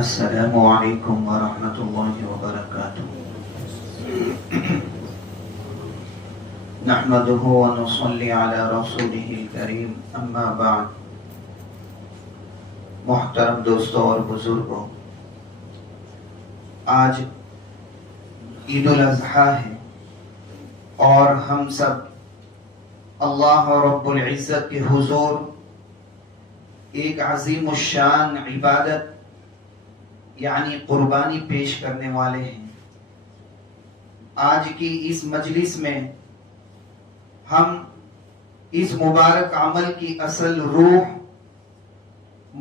السلام علیکم ورحمۃ اللہ وبرکاتہ۔ نحمده ونصلي على رسوله الکریم، اما بعد۔ محترم دوستوں اور بزرگوں، آج عید الاضحیٰ ہے اور ہم سب اللہ رب العزت کے حضور ایک عظیم الشان عبادت یعنی قربانی پیش کرنے والے ہیں۔ آج کی اس مجلس میں ہم اس مبارک عمل کی اصل روح،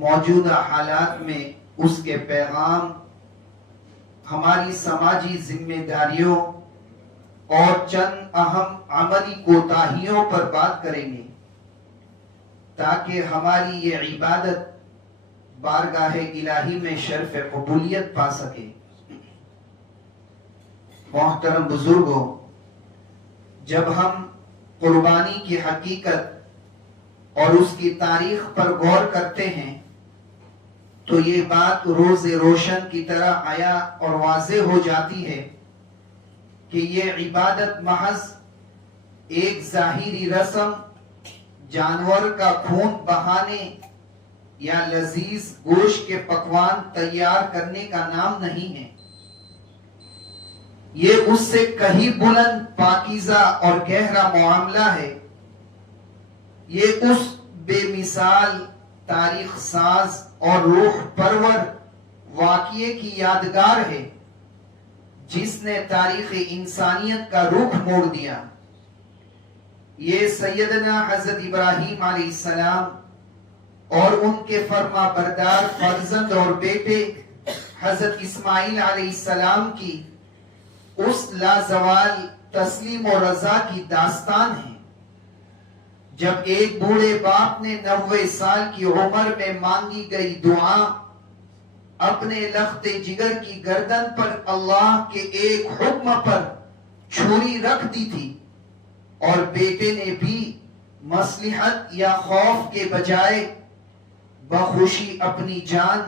موجودہ حالات میں اس کے پیغام، ہماری سماجی ذمہ داریوں اور چند اہم عملی کوتاہیوں پر بات کریں گے تاکہ ہماری یہ عبادت بارگاہ الہی میں شرف قبولیت پا سکے۔ محترم بزرگوں، جب ہم قربانی کی حقیقت اور اس کی تاریخ پر غور کرتے ہیں تو یہ بات روز روشن کی طرح عیا اور واضح ہو جاتی ہے کہ یہ عبادت محض ایک ظاہری رسم، جانور کا خون بہانے یا لذیذ گوشت کے پکوان تیار کرنے کا نام نہیں ہے۔ یہ اس سے کہیں بلند، پاکیزہ اور گہرا معاملہ ہے۔ یہ اس بے مثال، تاریخ ساز اور روح پرور واقعے کی یادگار ہے جس نے تاریخ انسانیت کا رخ موڑ دیا۔ یہ سیدنا حضرت ابراہیم علیہ السلام اور ان کے فرما بردار فرزند اور بیٹے حضرت اسماعیل علیہ السلام کی اس لازوال تسلیم و رضا کی داستان ہے۔ جب ایک بوڑھے باپ نے 90 سال کی عمر میں مانگی گئی دعا اپنے لخت جگر کی گردن پر اللہ کے ایک حکم پر چھری رکھ دی تھی اور بیٹے نے بھی مصلحت یا خوف کے بجائے بخوشی اپنی جان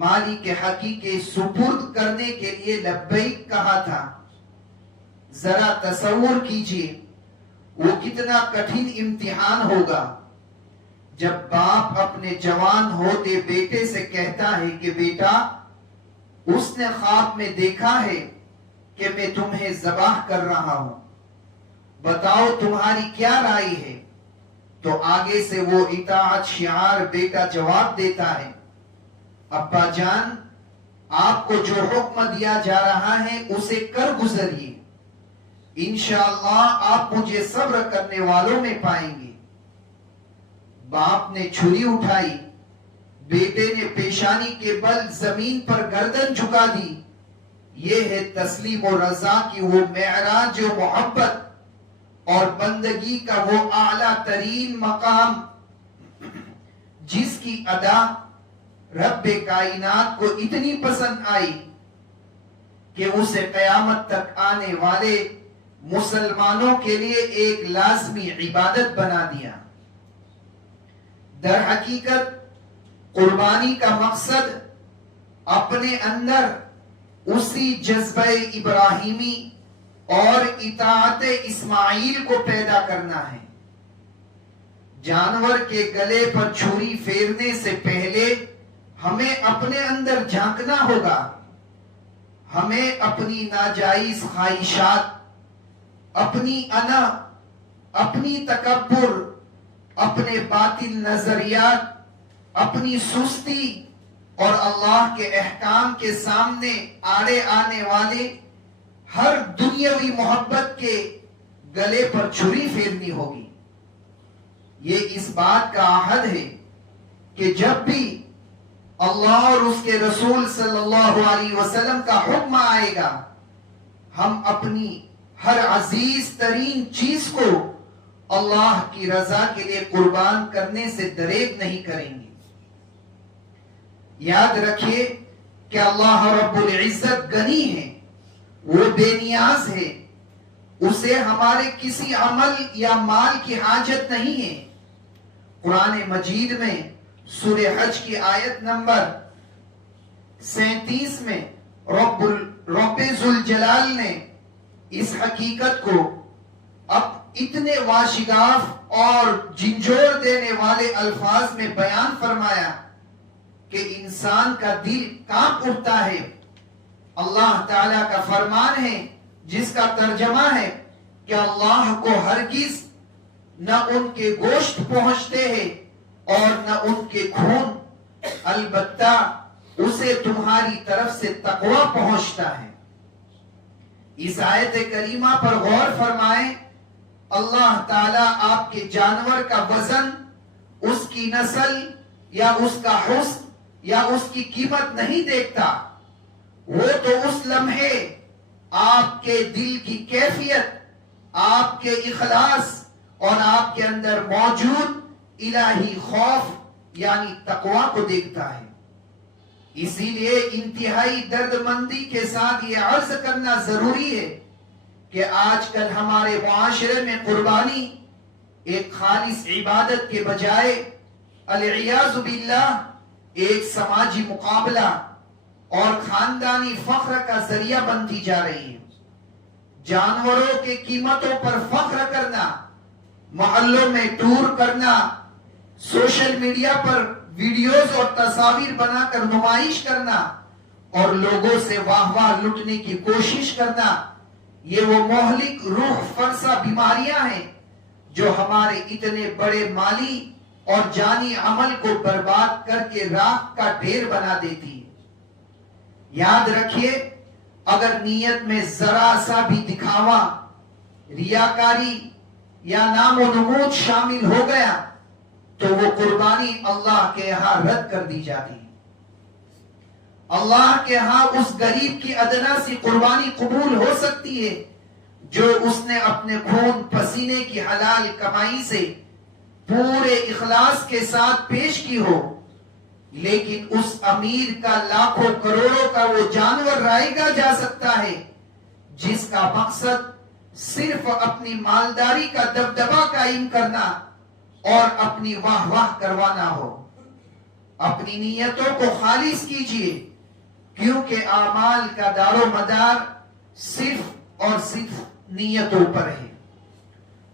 مالک حقیقی سپرد کرنے کے لیے لبیک کہا تھا، ذرا تصور کیجئے وہ کتنا کٹھن امتحان ہوگا جب باپ اپنے جوان ہوتے بیٹے سے کہتا ہے کہ بیٹا، اس نے خواب میں دیکھا ہے کہ میں تمہیں ذبح کر رہا ہوں، بتاؤ تمہاری کیا رائے ہے؟ تو آگے سے وہ اطاعت شعار بیٹا جواب دیتا ہے، ابا جان، آپ کو جو حکم دیا جا رہا ہے اسے کر گزریے، انشاءاللہ آپ مجھے صبر کرنے والوں میں پائیں گے۔ باپ نے چھری اٹھائی، بیٹے نے پیشانی کے بل زمین پر گردن جھکا دی۔ یہ ہے تسلیم و رضا کی وہ معراج و محبت اور بندگی کا وہ اعلیٰ ترین مقام جس کی ادا رب کائنات کو اتنی پسند آئی کہ اسے قیامت تک آنے والے مسلمانوں کے لیے ایک لازمی عبادت بنا دیا۔ در حقیقت قربانی کا مقصد اپنے اندر اسی جذبہ ابراہیمی اور اطاعت اسماعیل کو پیدا کرنا ہے۔ جانور کے گلے پر چھری پھیرنے سے پہلے ہمیں اپنے اندر جھانکنا ہوگا۔ ہمیں اپنی ناجائز خواہشات، اپنی انا، اپنی تکبر، اپنے باطل نظریات، اپنی سستی اور اللہ کے احکام کے سامنے آڑے آنے والے ہر دنیاوی محبت کے گلے پر چھری پھیرنی ہوگی۔ یہ اس بات کا عہد ہے کہ جب بھی اللہ اور اس کے رسول صلی اللہ علیہ وسلم کا حکم آئے گا، ہم اپنی ہر عزیز ترین چیز کو اللہ کی رضا کے لیے قربان کرنے سے دریغ نہیں کریں گے۔ یاد رکھیے کہ اللہ رب العزت غنی ہے، وہ بے نیاز ہے، اسے ہمارے کسی عمل یا مال کی حاجت نہیں ہے۔ قرآن مجید میں سورہ حج کی آیت نمبر 37 میں رب ذوالجلال نے اس حقیقت کو اب اتنے واشگاف اور جھنجھوڑ دینے والے الفاظ میں بیان فرمایا کہ انسان کا دل کانپ اٹھتا ہے۔ اللہ تعالیٰ کا فرمان ہے جس کا ترجمہ ہے کہ اللہ کو ہرگز نہ ان کے گوشت پہنچتے ہیں اور نہ ان کے خون، البتہ اسے تمہاری طرف سے تقوی پہنچتا ہے۔ اس آیت کریمہ پر غور فرمائیں۔ اللہ تعالیٰ آپ کے جانور کا وزن، اس کی نسل یا اس کا حسن یا اس کی قیمت نہیں دیکھتا، وہ تو اس لمحے آپ کے دل کی کیفیت، آپ کے اخلاص اور آپ کے اندر موجود الہی خوف یعنی تقوی کو دیکھتا ہے۔ اسی لیے انتہائی درد مندی کے ساتھ یہ عرض کرنا ضروری ہے کہ آج کل ہمارے معاشرے میں قربانی ایک خالص عبادت کے بجائے العیاذ باللہ ایک سماجی مقابلہ اور خاندانی فخر کا ذریعہ بنتی جا رہی ہے۔ جانوروں کی قیمتوں پر فخر کرنا، محلوں میں ٹور کرنا، سوشل میڈیا پر ویڈیوز اور تصاویر بنا کر نمائش کرنا اور لوگوں سے واہ واہ لٹنے کی کوشش کرنا، یہ وہ مہلک روح فرسا بیماریاں ہیں جو ہمارے اتنے بڑے مالی اور جانی عمل کو برباد کر کے راکھ کا ڈھیر بنا دیتی ہے۔ یاد رکھیے، اگر نیت میں ذرا سا بھی دکھاوا، ریاکاری یا نام و نمود شامل ہو گیا تو وہ قربانی اللہ کے یہاں رد کر دی جاتی ہے۔ اللہ کے ہاں اس غریب کی ادنا سی قربانی قبول ہو سکتی ہے جو اس نے اپنے خون پسینے کی حلال کمائی سے پورے اخلاص کے ساتھ پیش کی ہو، لیکن اس امیر کا لاکھوں کروڑوں کا وہ جانور رائیگا جا سکتا ہے جس کا مقصد صرف اپنی مالداری کا دبدبہ قائم کرنا اور اپنی واہ واہ کروانا ہو۔ اپنی نیتوں کو خالص کیجئے، کیونکہ اعمال کا دار و مدار صرف اور صرف نیتوں پر ہے۔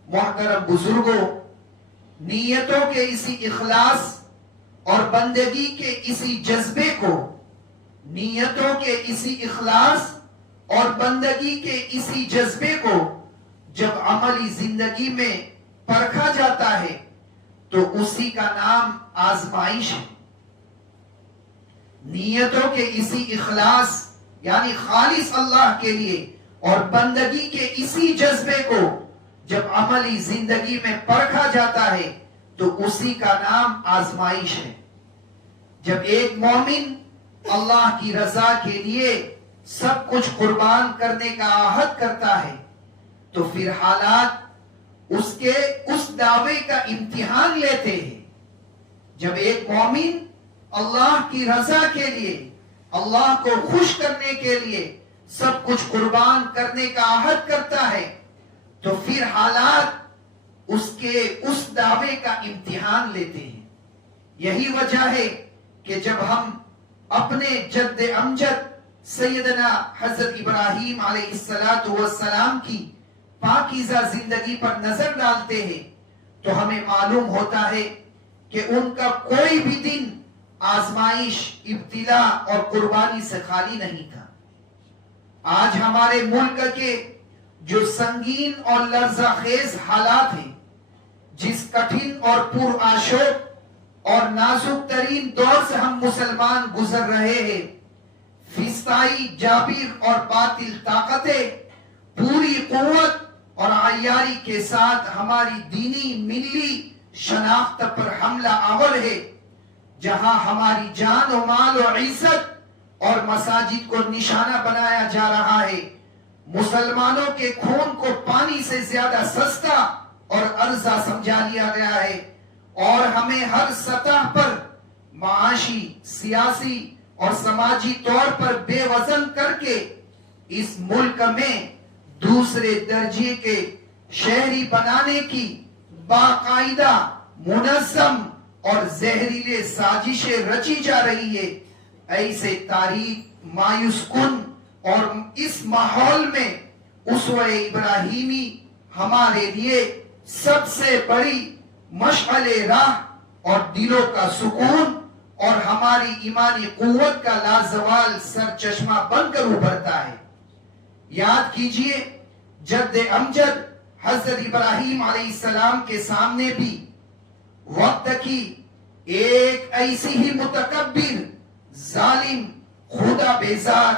محترم بزرگوں، نیتوں کے اسی اخلاص اور بندگی کے اسی جذبے کو، نیتوں کے اسی اخلاص اور بندگی کے اسی جذبے کو جب عملی زندگی میں پرکھا جاتا ہے تو اسی کا نام آزمائش ہے۔ نیتوں کے اسی اخلاص یعنی خالص اللہ کے لیے اور بندگی کے اسی جذبے کو جب عملی زندگی میں پرکھا جاتا ہے تو اسی کا نام آزمائش ہے۔ جب ایک مومن اللہ کی رضا کے لیے سب کچھ قربان کرنے کا عہد کرتا ہے تو پھر حالات اس کے اس دعوے کا امتحان لیتے ہیں۔ جب ایک مومن اللہ کی رضا کے لیے، اللہ کو خوش کرنے کے لیے سب کچھ قربان کرنے کا عہد کرتا ہے تو پھر حالات اس کے اس دعوے کا امتحان لیتے ہیں۔ یہی وجہ ہے کہ جب ہم اپنے جد امجد سیدنا حضرت ابراہیم علیہ السلام کی پاکیزہ زندگی پر نظر ڈالتے ہیں تو ہمیں معلوم ہوتا ہے کہ ان کا کوئی بھی دن آزمائش، ابتلا اور قربانی سے خالی نہیں تھا۔ آج ہمارے ملک کے جو سنگین اور لرزہ خیز حالات ہیں، جس کٹھن اور پر آشوب اور نازک ترین دور سے ہم مسلمان گزر رہے ہیں، فسطائی، جابر اور باطل طاقتیں پوری قوت اور عیاری کے ساتھ ہماری دینی ملی شناخت پر حملہ آور ہے۔ جہاں ہماری جان و مال و عزت اور مساجد کو نشانہ بنایا جا رہا ہے، مسلمانوں کے خون کو پانی سے زیادہ سستا اور ارزاں سمجھا لیا گیا ہے، اور ہمیں ہر سطح پر معاشی، سیاسی اور سماجی طور پر بے وزن کر کے اس ملک میں دوسرے درجے کے شہری بنانے کی باقاعدہ منظم اور زہریلے سازشیں رچی جا رہی ہے، ایسے تاریک مایوس کن اور اس ماحول میں اسوہ ابراہیمی ہمارے لیے سب سے بڑی مشعل راہ اور دلوں کا سکون اور ہماری ایمانی قوت کا لازوال سر چشمہ بن کر ابھرتا ہے۔ یاد کیجئے جد امجد حضرت ابراہیم علیہ السلام کے سامنے بھی وقت کی ایک ایسی ہی متکبر، ظالم، خدا بیزار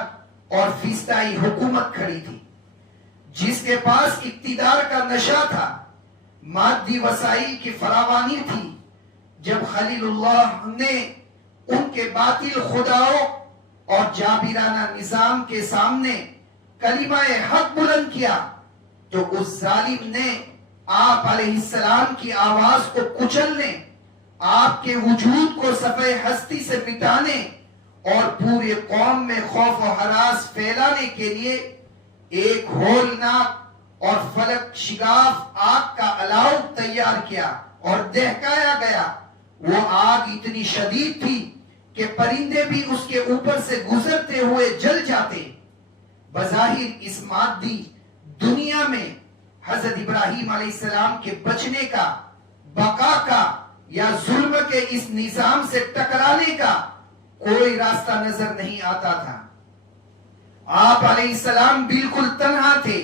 اور فسطائی حکومت کھڑی تھی، جس کے پاس اقتدار کا نشہ تھا، مادی وسائل کی فراوانی تھی۔ جب خلیل اللہ نے ان کے باطل خداؤں اور جابرانہ نظام کے سامنے کلمہ حق بلند کیا تو اس ظالم نے آپ علیہ السلام کی آواز کو کچلنے، آپ کے وجود کو صفحہ ہستی سے مٹانے اور پورے قوم میں خوف و ہراس پھیلانے کے لیے ایک ہولناک اور فلک شگاف آگ کا الاؤ تیار کیا اور دہکایا گیا۔ وہ آگ اتنی شدید تھی کہ پرندے بھی اس کے اوپر سے گزرتے ہوئے جل جاتے۔ بظاہر اس مادی دنیا میں حضرت ابراہیم علیہ السلام کے بچنے کا، بقا کا یا ظلم کے اس نظام سے ٹکرانے کا کوئی راستہ نظر نہیں آتا تھا۔ آپ علیہ السلام بالکل تنہا تھے،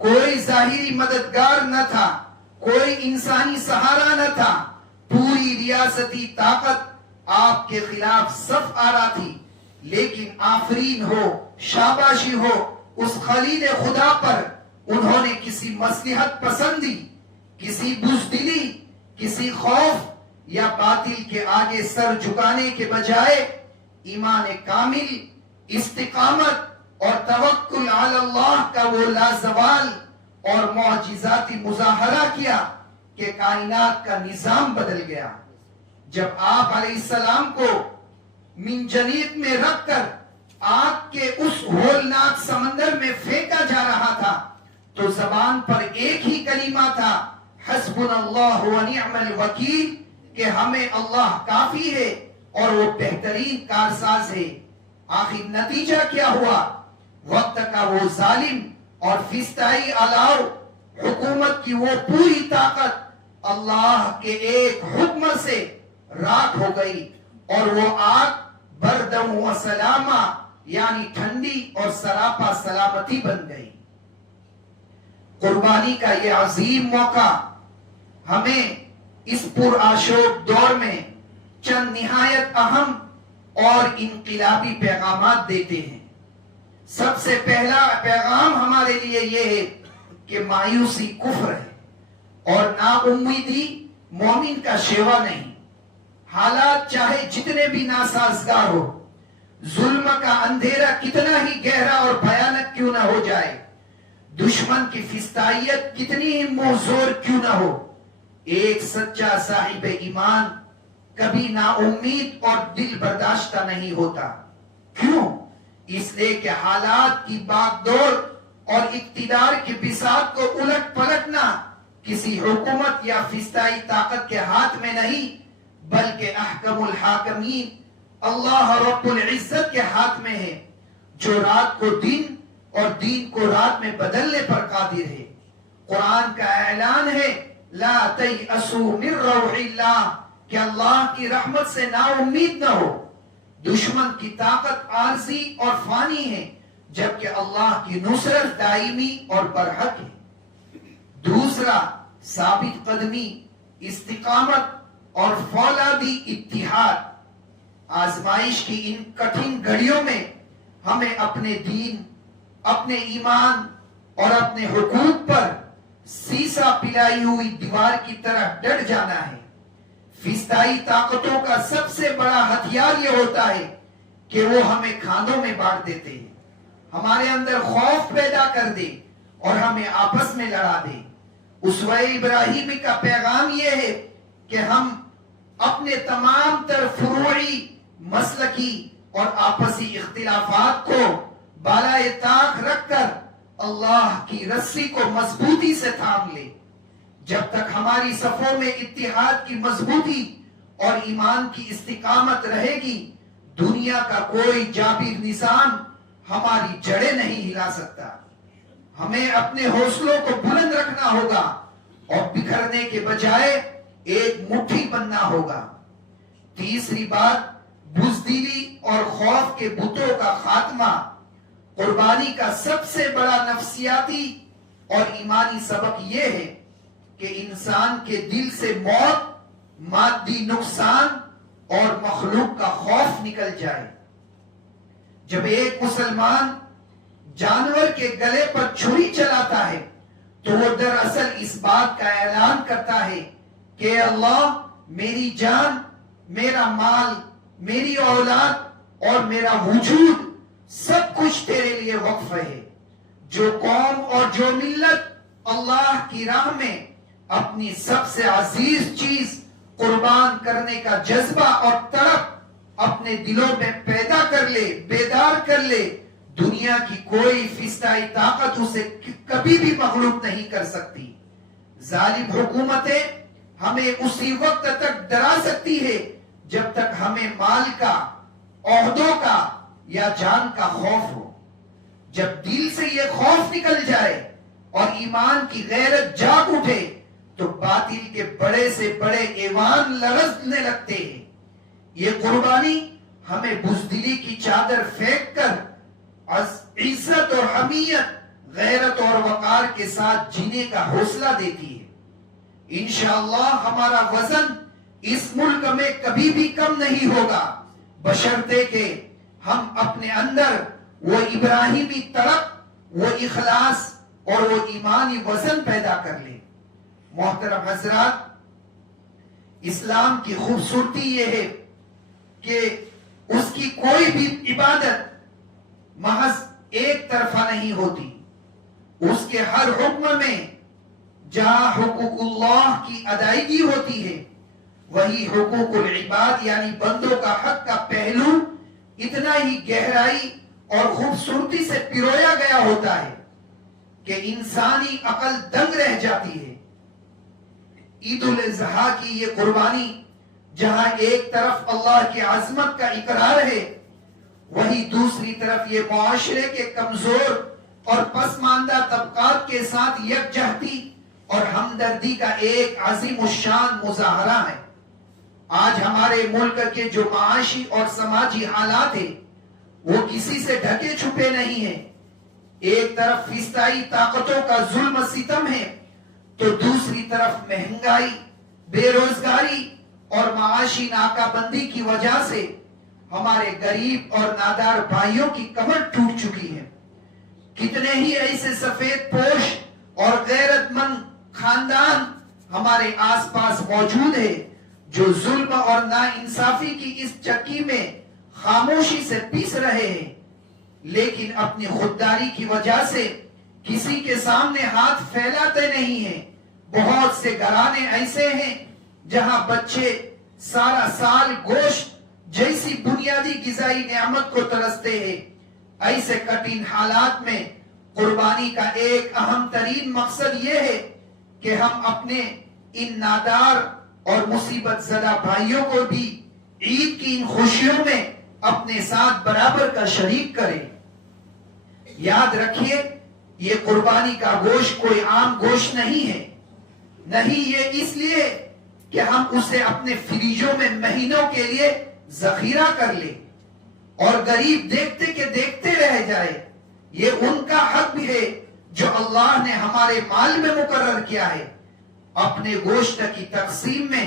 کوئی ظاہری مددگار نہ تھا، کوئی انسانی سہارا نہ تھا۔ پوری ریاستی طاقت آپ کے خلاف صف آرا تھی، لیکن آفرین ہو، شاباشی ہو اس خلیل خدا پر۔ انہوں نے کسی مصلحت پسندی، کسی بزدلی، کسی خوف یا باطل کے آگے سر جھکانے کے بجائے ایمان کامل، استقامت اور توکل علی اللہ کا وہ لازوال اور معجزاتی مظاہرہ کیا کہ کائنات کا نظام بدل گیا۔ جب آپ علیہ السلام کو منجنیق میں رکھ کر آگ کے اس ہولناک سمندر میں پھینکا جا رہا تھا تو زبان پر ایک ہی کلمہ تھا، حسبنا اللہ و نعم الوکیل، کہ ہمیں اللہ کافی ہے اور وہ بہترین کارساز ہے۔ آخر نتیجہ کیا ہوا؟ وقت کا وہ ظالم اور فسطائی الاؤ، حکومت کی وہ پوری طاقت اللہ کے ایک حکم سے راکھ ہو گئی اور وہ آگ بردم و سلامہ یعنی ٹھنڈی اور سراپا سلامتی بن گئی۔ قربانی کا یہ عظیم موقع ہمیں اس پرآشوب دور میں چند نہایت اہم اور انقلابی پیغامات دیتے ہیں۔ سب سے پہلا پیغام ہمارے لیے یہ ہے کہ مایوسی کفر ہے اور نا امیدی مومن کا شیوا نہیں۔ حالات چاہے جتنے بھی ناسازگار ہو، ظلم کا اندھیرا کتنا ہی گہرا اور بھیانک کیوں نہ ہو جائے، دشمن کی فسطائیت کتنی ہی موزور کیوں نہ ہو، ایک سچا صاحب ایمان کبھی نا امید اور دل برداشتہ نہیں ہوتا۔ کیوں؟ اس لیے کہ حالات کی باغ دور اور اقتدار کی بساط کو الٹ پلٹنا کسی حکومت یا فسطائی طاقت کے ہاتھ میں نہیں، بلکہ احکم الحاکمین اللہ رب العزت کے ہاتھ میں ہے، جو رات کو دن اور دین کو رات میں بدلنے پر قادر ہے۔ قرآن کا اعلان ہے لا تیأسوا من روح اللہ، کہ اللہ کی رحمت سے نا امید نہ ہو۔ دشمن کی طاقت عارضی اور فانی ہے، جبکہ اللہ کی نصرت دائمی اور برحق ہے۔ دوسرا، ثابت قدمی، استقامت اور فولادی اتحاد۔ آزمائش کی ان کٹھن گھڑیوں میں ہمیں اپنے دین، اپنے ایمان اور اپنے حقوق پر سیسا پلائی ہوئی دیوار کی طرح ڈٹ جانا ہے۔ فسطائی طاقتوں کا سب سے بڑا ہتھیار یہ ہوتا ہے کہ وہ ہمیں کھاندوں میں بانٹ دیتے ہیں، ہمارے اندر خوف پیدا کر دے اور ہمیں آپس میں لڑا دے۔ اسوہ ابراہیمی کا پیغام یہ ہے کہ ہم اپنے تمام تر فروعی، مسلکی اور آپسی اختلافات کو بالائے طاق رکھ کر اللہ کی رسی کو مضبوطی سے تھام لے۔ جب تک ہماری صفوں میں اتحاد کی مضبوطی اور ایمان کی استقامت رہے گی، دنیا کا کوئی جابر نظام ہماری جڑیں نہیں ہلا سکتا. ہمیں اپنے حوصلوں کو بلند رکھنا ہوگا اور بکھرنے کے بجائے ایک مٹھی بننا ہوگا. تیسری بات، بزدلی اور خوف کے بتوں کا خاتمہ. قربانی کا سب سے بڑا نفسیاتی اور ایمانی سبق یہ ہے کہ انسان کے دل سے موت، مادی نقصان اور مخلوق کا خوف نکل جائے. جب ایک مسلمان جانور کے گلے پر چھری چلاتا ہے تو وہ دراصل اس بات کا اعلان کرتا ہے کہ اللہ، میری جان، میرا مال، میری اولاد اور میرا وجود سب کچھ تیرے لیے وقف ہے. جو قوم اور جو ملت اللہ کی راہ میں اپنی سب سے عزیز چیز قربان کرنے کا جذبہ اور طرف اپنے دلوں میں پیدا کر لے، بیدار کر لے، دنیا کی کوئی فضائی طاقت اسے کبھی بھی مغلوب نہیں کر سکتی. ظالم حکومتیں ہمیں اسی وقت تک ڈرا سکتی ہے جب تک ہمیں مال کا، عہدوں کا یا جان کا خوف ہو. جب دل سے یہ خوف نکل جائے اور ایمان کی غیرت جاگ اٹھے تو باطل کے بڑے سے بڑے ایوان لرزنے لگتے ہیں. یہ قربانی ہمیں بزدلی کی چادر پھینک کر عزت اور حمیت، غیرت اور وقار کے ساتھ جینے کا حوصلہ دیتی ہے. انشاءاللہ ہمارا وزن اس ملک میں کبھی بھی کم نہیں ہوگا، بشرطے کہ ہم اپنے اندر وہ ابراہیمی تڑپ، وہ اخلاص اور وہ ایمانی وزن پیدا کر لیں. محترم حضرات، اسلام کی خوبصورتی یہ ہے کہ اس کی کوئی بھی عبادت محض ایک طرفہ نہیں ہوتی. اس کے ہر حکم میں جہاں حقوق اللہ کی ادائیگی ہوتی ہے، وہی حقوق العباد یعنی بندوں کا حق کا پہلو اتنا ہی گہرائی اور خوبصورتی سے پرویا گیا ہوتا ہے کہ انسانی عقل دنگ رہ جاتی ہے. عید الاضحیٰ کی یہ قربانی جہاں ایک طرف اللہ کی عظمت کا اقرار ہے، وہی دوسری طرف یہ معاشرے کے کمزور اور پسماندہ طبقات کے ساتھ یکجہتی اور ہمدردی کا ایک عظیم الشان مظاہرہ ہے. آج ہمارے ملک کے جو معاشی اور سماجی حالات ہیں وہ کسی سے ڈھکے چھپے نہیں ہیں. ایک طرف فضائی طاقتوں کا ظلم و ستم ہے تو دوسری طرف مہنگائی، بے روزگاری اور معاشی ناکہ بندی کی وجہ سے ہمارے غریب اور نادار بھائیوں کی کمر ٹوٹ چکی ہے. کتنے ہی ایسے سفید پوش اور غیرت مند خاندان ہمارے آس پاس موجود ہے جو ظلم اور ناانصافی کی اس چکی میں خاموشی سے پیس رہے ہیں، لیکن اپنی خودداری کی وجہ سے کسی کے سامنے ہاتھ پھیلاتے نہیں ہیں. بہت سے گھرانے ایسے ہیں جہاں بچے سارا سال گوشت جیسی بنیادی غذائی نعمت کو ترستے ہیں. ایسے کٹھن حالات میں قربانی کا ایک اہم ترین مقصد یہ ہے کہ ہم اپنے ان نادار اور مصیبت زدہ بھائیوں کو بھی عید کی ان خوشیوں میں اپنے ساتھ برابر کا شریک کریں. یاد رکھیے، یہ قربانی کا گوشت کوئی عام گوشت نہیں ہے. نہیں یہ اس لیے کہ ہم اسے اپنے فریجوں میں مہینوں کے لیے ذخیرہ کر لیں اور غریب دیکھتے کہ دیکھتے رہ جائے. یہ ان کا حق بھی ہے جو اللہ نے ہمارے مال میں مقرر کیا ہے. اپنے گوشت کی تقسیم میں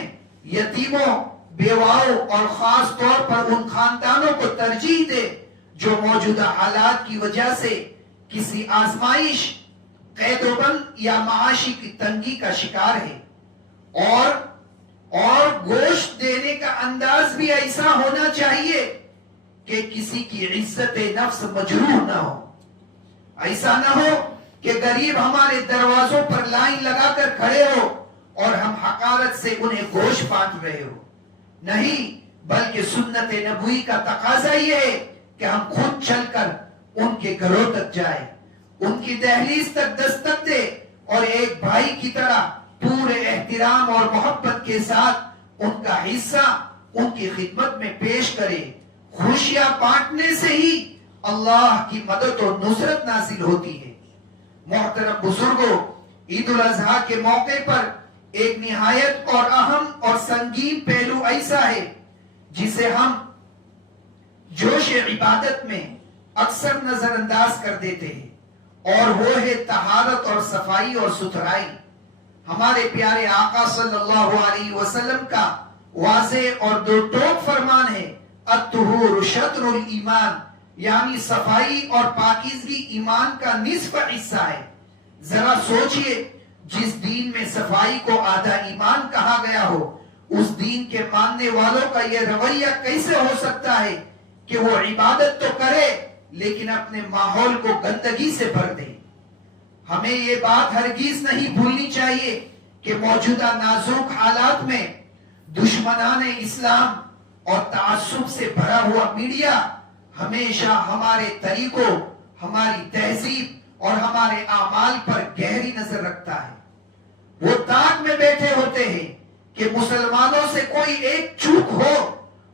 یتیموں، بیواؤں اور خاص طور پر ان خاندانوں کو ترجیح دے جو موجودہ حالات کی وجہ سے کسی آزمائش، قید و بند یا معاشی کی تنگی کا شکار ہے. اور گوشت دینے کا انداز بھی ایسا ہونا چاہیے کہ کسی کی عزت نفس مجروح نہ ہو. ایسا نہ ہو کہ غریب ہمارے دروازوں پر لائن لگا کر کھڑے ہو اور ہم حقارت سے انہیں گوشت بانٹ رہے ہو. نہیں، بلکہ سنت نبوی کا تقاضا یہ ہے کہ ہم خود چل کر ان کے گھروں تک جائیں، ان کی دہلیز تک دستک دے اور ایک بھائی کی طرح پورے احترام اور محبت کے ساتھ ان کا حصہ ان کی خدمت میں پیش کرے. خوشیاں بانٹنے سے ہی اللہ کی مدد و نصرت نازل ہوتی ہے۔ محترم بزرگوں، عید الاضحیٰ کے موقع پر ایک نہایت اور اہم اور سنگین پہلو ایسا ہے جسے ہم جوش عبادت میں اکثر نظر انداز کر دیتے ہیں، اور وہ ہے طہارت اور صفائی اور ستھرائی۔ ہمارے پیارے آقا صلی اللہ علیہ وسلم کا واضح اور دو ٹوک فرمان ہے، الطہور شطر الایمان، یعنی صفائی اور پاکیزگی ایمان کا نصف حصہ ہے۔ ذرا سوچئے، جس دین میں صفائی کو آدھا ایمان کہا گیا ہو، اس دین کے ماننے والوں کا یہ رویہ کیسے ہو سکتا ہے کہ وہ عبادت تو کرے لیکن اپنے ماحول کو گندگی سے بھر دے۔ ہمیں یہ بات ہرگز نہیں بھولنی چاہیے کہ موجودہ نازک حالات میں دشمنان اسلام اور تعصب سے بھرا ہوا میڈیا ہمیشہ ہمارے طریقوں، ہماری تہذیب اور ہمارے اعمال پر گہری نظر رکھتا ہے۔ وہ تاک میں بیٹھے ہوتے ہیں کہ مسلمانوں سے کوئی ایک چوک ہو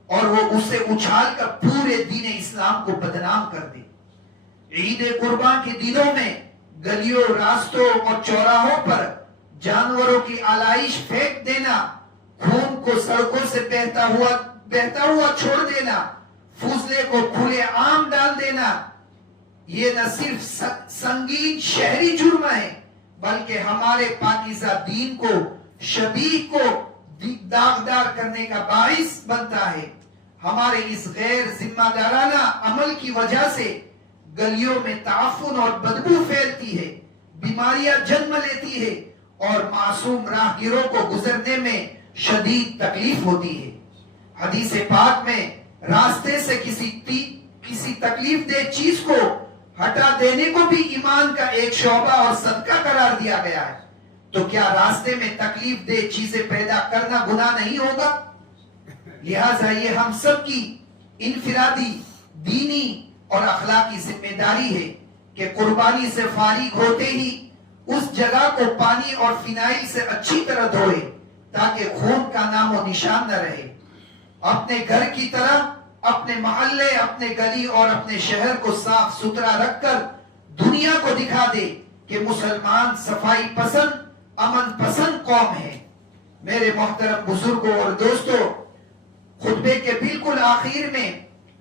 اور وہ اسے اچھال کر پورے دین اسلام کو بدنام کر دے۔ عید قربان کے دنوں میں گلیوں، راستوں اور چوراہوں پر جانوروں کی آلائش پھینک دینا، خون کو سڑکوں سے بہتا ہوا چھوڑ دینا، فضلے کو کھلے عام ڈال دینا، یہ نہ صرف سنگین شہری جرم ہے بلکہ ہمارے پاکیزہ دین کو، شبیہ کو داغدار کرنے کا باعث بنتا ہے۔ ہمارے اس غیر ذمہ دارانہ عمل کی وجہ سے گلیوں میں تعفن اور بدبو پھیلتی ہے، بیماریاں جنم لیتی ہے اور معصوم راہگیروں کو گزرنے میں شدید تکلیف ہوتی ہے۔ حدیث پاک میں راستے سے کسی تکلیف دہ چیز کو ہٹا دینے کو بھی ایمان کا ایک شعبہ اور صدقہ قرار دیا گیا ہے، تو کیا راستے میں تکلیف دہ چیزیں پیدا کرنا گناہ نہیں ہوگا؟ لہٰذا یہ ہم سب کی انفرادی، دینی اور اخلاقی ذمہ داری ہے کہ قربانی سے فارغ ہوتے ہی اس جگہ کو پانی اور فنائل سے اچھی طرح دھوئے تاکہ خون کا نام و نشان نہ رہے۔ اپنے گھر کی طرح اپنے محلے، اپنے گلی اور اپنے شہر کو صاف ستھرا رکھ کر دنیا کو دکھا دے کہ مسلمان صفائی پسند، امن پسند قوم ہے۔ میرے محترم بزرگوں اور دوستوں، خطبے کے بالکل آخر میں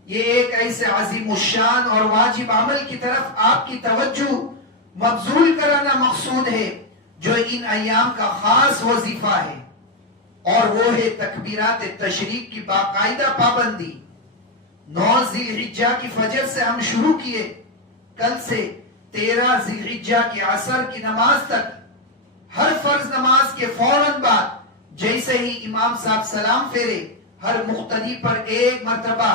یہ ایک ایسے عظیم الشان اور واجب عمل کی طرف آپ کی توجہ مبذول کرانا مقصود ہے جو ان ایام کا خاص وظیفہ ہے، اور وہ ہے تکبیرات تشریق کی باقاعدہ پابندی۔ 9 ذی الحجہ کی فجر سے ہم شروع کیے، کل سے 13 ذی الحجہ کی عصر کی نماز تک ہر فرض نماز کے فوراً بعد جیسے ہی امام صاحب سلام پھیرے، ہر مقتدی پر ایک مرتبہ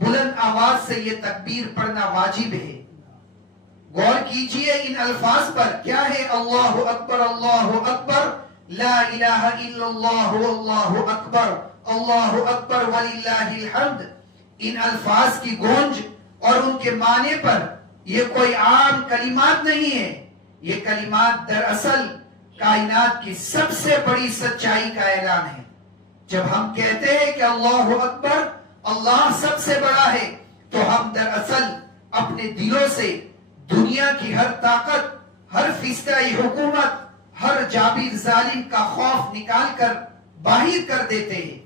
بلند آواز سے یہ تکبیر پڑھنا واجب ہے۔ غور کیجئے ان الفاظ پر، کیا ہے؟ اللہ اکبر، اللہ اکبر، لا الہ الا اللہ، اللہ اکبر، اللہ اکبر وللہ الحمد۔ ان الفاظ کی گونج اور ان کے معنی پر یہ کوئی عام کلمات نہیں ہے، یہ کلمات دراصل کائنات کی سب سے بڑی سچائی کا اعلان ہے۔ جب ہم کہتے ہیں کہ اللہ اکبر، اللہ سب سے بڑا ہے، تو ہم دراصل اپنے دلوں سے دنیا کی ہر طاقت، ہر فسطائی حکومت، ہر جابر ظالم کا خوف نکال کر باہر کر دیتے ہیں۔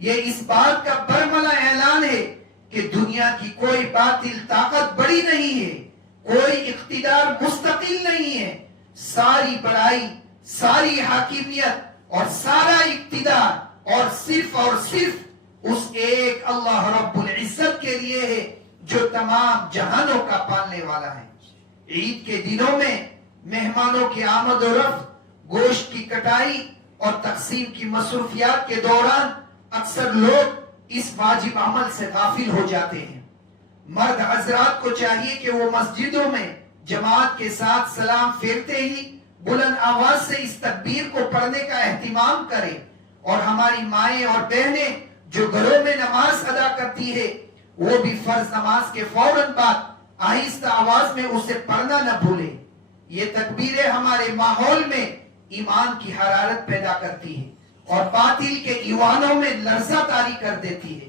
یہ اس بات کا برملا اعلان ہے کہ دنیا کی کوئی باطل طاقت بڑی نہیں ہے، کوئی اقتدار مستقل نہیں ہے، ساری بڑائی، ساری حاکمیت اور سارا اقتدار اور صرف اس ایک اللہ رب العزت کے لیے ہے جو تمام جہانوں کا پالنے والا ہے۔ عید کے دنوں میں مہمانوں کی آمد و رفت، گوشت کی کٹائی اور تقسیم کی مصروفیات کے دوران اکثر لوگ اس واجب عمل سے غافل ہو جاتے ہیں۔ مرد حضرات کو چاہیے کہ وہ مسجدوں میں جماعت کے ساتھ سلام پھیرتے ہی بلند آواز سے اس تکبیر کو پڑھنے کا اہتمام کریں، اور ہماری مائیں اور بہنیں جو گھروں میں نماز ادا کرتی ہے وہ بھی فرض نماز کے فوراً بعد آہستہ آواز میں اسے پڑھنا نہ بھولیں۔ یہ تکبیریں ہمارے ماحول میں ایمان کی حرارت پیدا کرتی ہے اور باطل کے ایوانوں میں لرزہ طاری کر دیتی ہے۔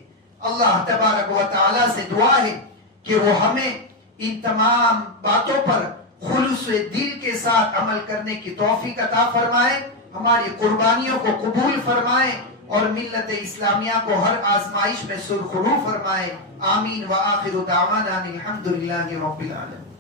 اللہ تبارک و تعالی سے دعا ہے کہ وہ ہمیں ان تمام باتوں پر خلوص دل کے ساتھ عمل کرنے کی توفیق عطا فرمائے، ہماری قربانیوں کو قبول فرمائے اور ملت اسلامیہ کو ہر آزمائش میں سرخرو فرمائے. آمین. وآخر دعوانا الحمدللہ رب العالمین.